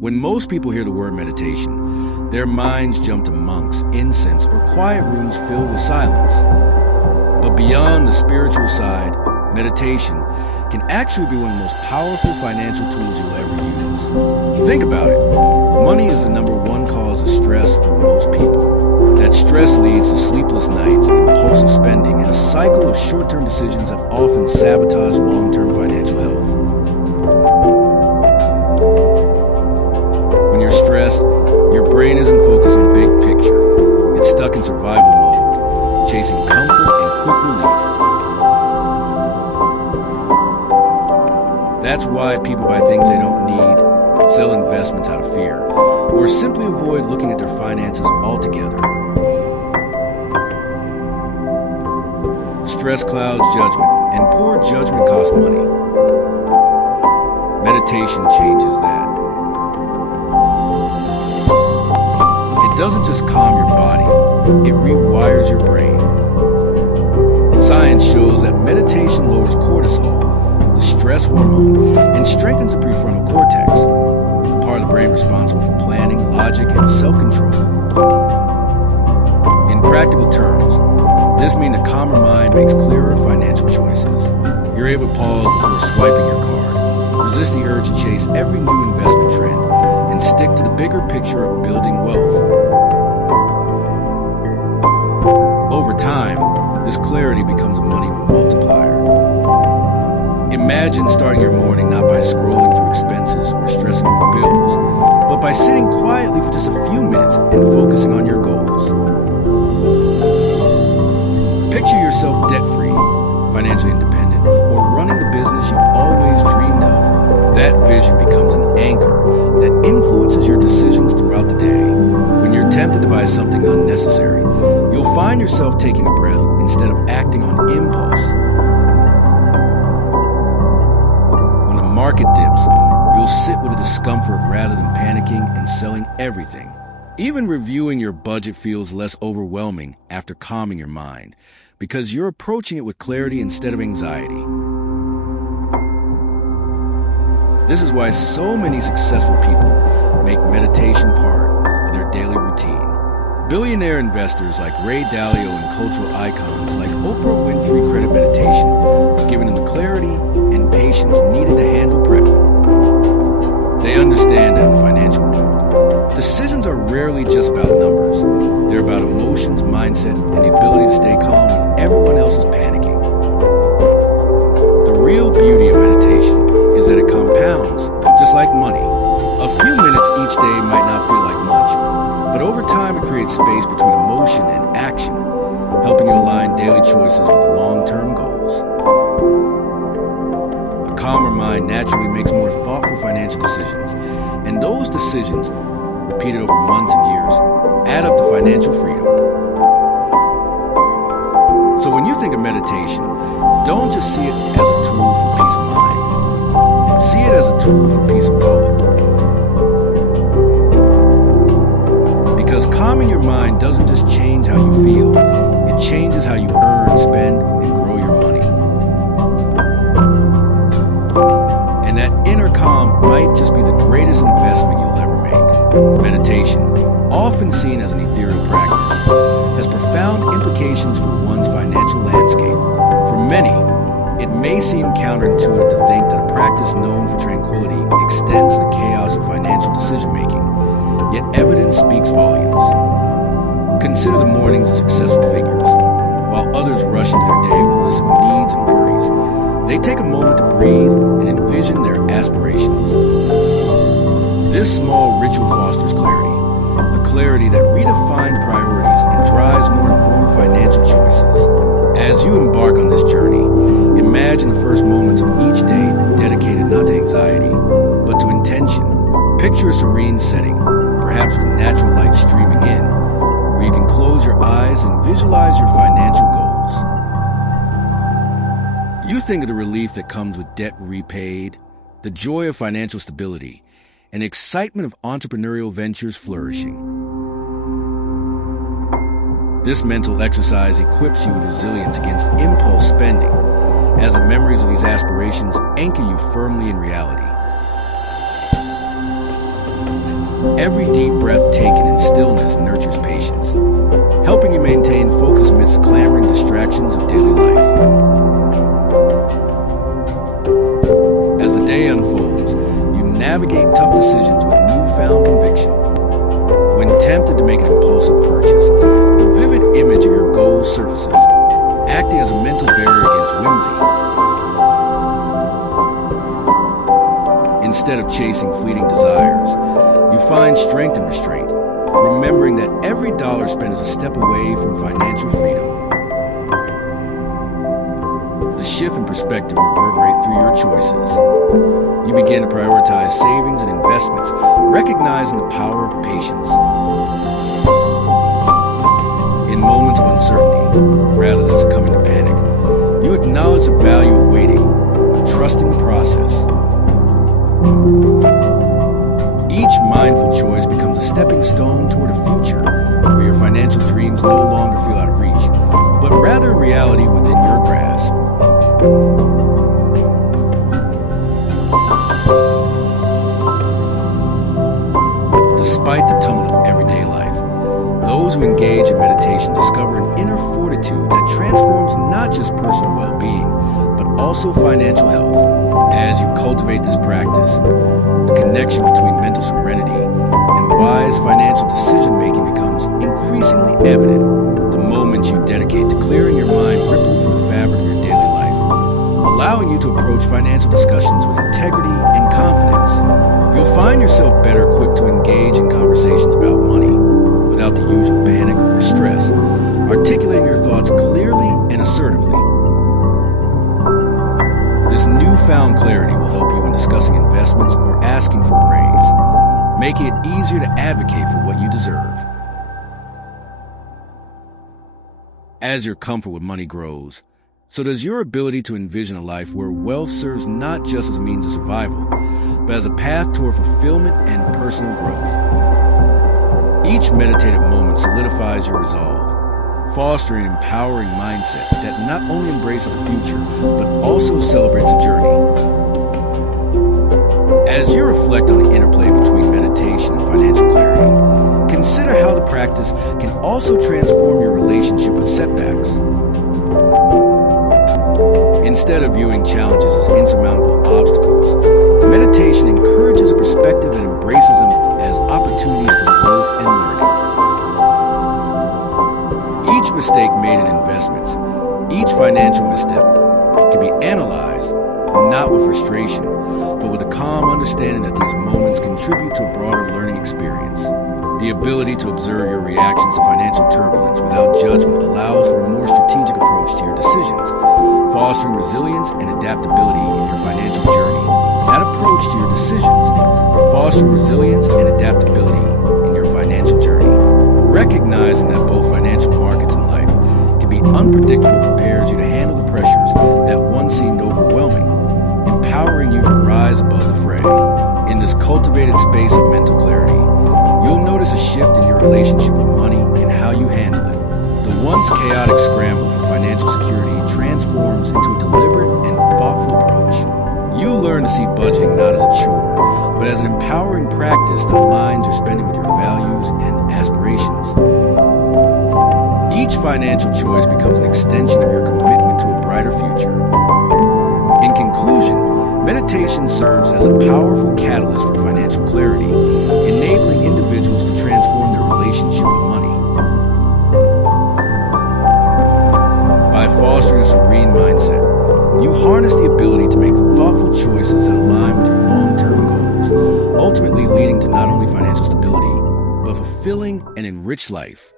When most people hear the word meditation, their minds jump to monks, incense, or quiet rooms filled with silence. But beyond the spiritual side, meditation can actually be one of the most powerful financial tools you'll ever use. Think about it. Money is the #1 cause of stress for most people. That stress leads to sleepless nights, impulsive spending, and a cycle of short-term decisions that often sabotage long-term financial health. When you're stressed, your brain isn't focused on the big picture. It's stuck in survival mode, chasing comfort and quick relief. That's why people buy things they don't need, sell investments out of fear, or simply avoid looking at their finances altogether. Stress clouds judgment, and poor judgment costs money. Meditation changes that. It doesn't just calm your body, it rewires your brain. Science shows that meditation lowers cortisol, the stress hormone, and strengthens the prefrontal cortex, the part of the brain responsible for planning, logic, and self-control. In practical terms, this means a calmer mind makes clearer financial choices. You're able to pause before swiping your card, resist the urge to chase every new investment trend, and stick to the bigger picture of building wealth. Over time, this clarity becomes a money multiplier. Imagine starting your morning not by scrolling through expenses or stressing over bills, but by sitting quietly for just a few minutes and focusing on your goals. Picture yourself debt-free, financially independent, or running the business you've always dreamed of. That vision becomes an anchor that influences your decisions throughout the day. When you're tempted to buy something unnecessary, you'll find yourself taking a breath instead of acting on impulse. When the market dips, you'll sit with a discomfort rather than panicking and selling everything. Even reviewing your budget feels less overwhelming after calming your mind, because you're approaching it with clarity instead of anxiety. This is why so many successful people make meditation part of their daily routine. Billionaire investors like Ray Dalio and cultural icons like Oprah Winfrey credit meditation, giving them the clarity and patience needed to handle prep. They understand that in the financial world, decisions are rarely just about numbers. They're about emotions, mindset, and the ability to stay calm when everyone else is panicking. The real beauty of meditation is that it compounds, just like money. A few minutes each day might not feel like much, but over time it creates space between emotion and action, helping you align daily choices with long-term goals. A calmer mind naturally makes more thoughtful financial decisions, and those decisions, repeated over months and years, add up to financial freedom. So when you think of meditation, don't just see it as a tool for peace of mind. See it as a tool for peace of wallet. Because calming your mind doesn't just change how you feel, it changes how you earn, spend, and grow your money. And that inner calm might just be the greatest investment you'll ever make. Meditation, often seen as an ethereal practice, has profound implications for one's financial landscape. For many, it may seem counterintuitive to think that a practice known for tranquility extends to the chaos of financial decision-making, yet evidence speaks volumes. Consider the mornings of successful figures. While others rush into their day with lists of needs and worries, they take a moment to breathe and envision their aspirations. This small ritual fosters clarity, a clarity that redefines priorities and drives more informed financial choices. As you embark on this journey, imagine the first moments of each day dedicated not to anxiety, but to intention. Picture a serene setting, perhaps with natural light streaming in, where you can close your eyes and visualize your financial goals. You think of the relief that comes with debt repaid, the joy of financial stability, and the excitement of entrepreneurial ventures flourishing. This mental exercise equips you with resilience against impulse spending, as the memories of these aspirations anchor you firmly in reality. Every deep breath taken in stillness nurtures patience, helping you maintain focus amidst the clamoring distractions of daily life. As the day unfolds, you navigate tough decisions with newfound conviction. When tempted to make an impulsive purchase, the vivid image of your goals surfaces, acting as a mental barrier against whimsy. Instead of chasing fleeting desires, you find strength in restraint, remembering that every dollar spent is a step away from financial freedom. The shift in perspective reverberates through your choices. You begin to prioritize savings and investments, recognizing the power of patience. In moments of uncertainty, rather than succumbing to panic, you acknowledge the value of waiting, trusting the process. Each mindful choice becomes a stepping stone toward a future where your financial dreams no longer feel out of reach, but rather a reality within your grasp. Despite the tumult of everyday life, those who engage in meditation discover an inner fortitude that transforms not just personal well-being, but also financial health. As you cultivate this practice, the connection between mental serenity and wise financial decision-making becomes increasingly evident. The moments you dedicate to clearing your mind ripple through the fabric of your daily life, allowing you to approach financial discussions with integrity and confidence. You'll find yourself better equipped to engage in conversations about money without the usual panic or stress, articulating your thoughts clearly and assertively. This newfound clarity will help you in discussing investments or asking for a raise, making it easier to advocate for what you deserve. As your comfort with money grows, so does your ability to envision a life where wealth serves not just as a means of survival, but as a path toward fulfillment and personal growth. Each meditative moment solidifies your resolve, fostering an empowering mindset that not only embraces the future, but also celebrates the journey. As you reflect on the interplay between meditation and financial clarity, consider how the practice can also transform your relationship with setbacks. Instead of viewing challenges as insurmountable obstacles, meditation encourages a perspective that embraces them as opportunities for growth and learning. Each mistake made in investments, each financial misstep can be analyzed not with frustration, but with a calm understanding that these moments contribute to a broader learning experience. The ability to observe your reactions to financial turbulence without judgment allows for a more strategic approach to your decisions, fostering resilience and adaptability in your financial journey. That approach to your decisions, fostering resilience and adaptability in your financial journey. Recognizing that both financial markets and life can be unpredictable prepares you to handle the pressures that once seemed overwhelming, empowering you to rise above the fray. In this cultivated space of mental clarity, you'll notice a shift in your relationship with money and how you handle it. The once chaotic scramble for financial security transforms into a deliberate and thoughtful approach. You'll learn to see budgeting not as a chore, but as an empowering practice that aligns your spending with your values and aspirations. Each financial choice becomes an extension of your commitment to a brighter future. In conclusion, meditation serves as a powerful catalyst for financial clarity, enabling individuals to transform their relationship with money. By fostering a serene mindset, you harness the ability to make thoughtful choices that align with your long-term goals, ultimately leading to not only financial stability, but fulfilling and enriched life.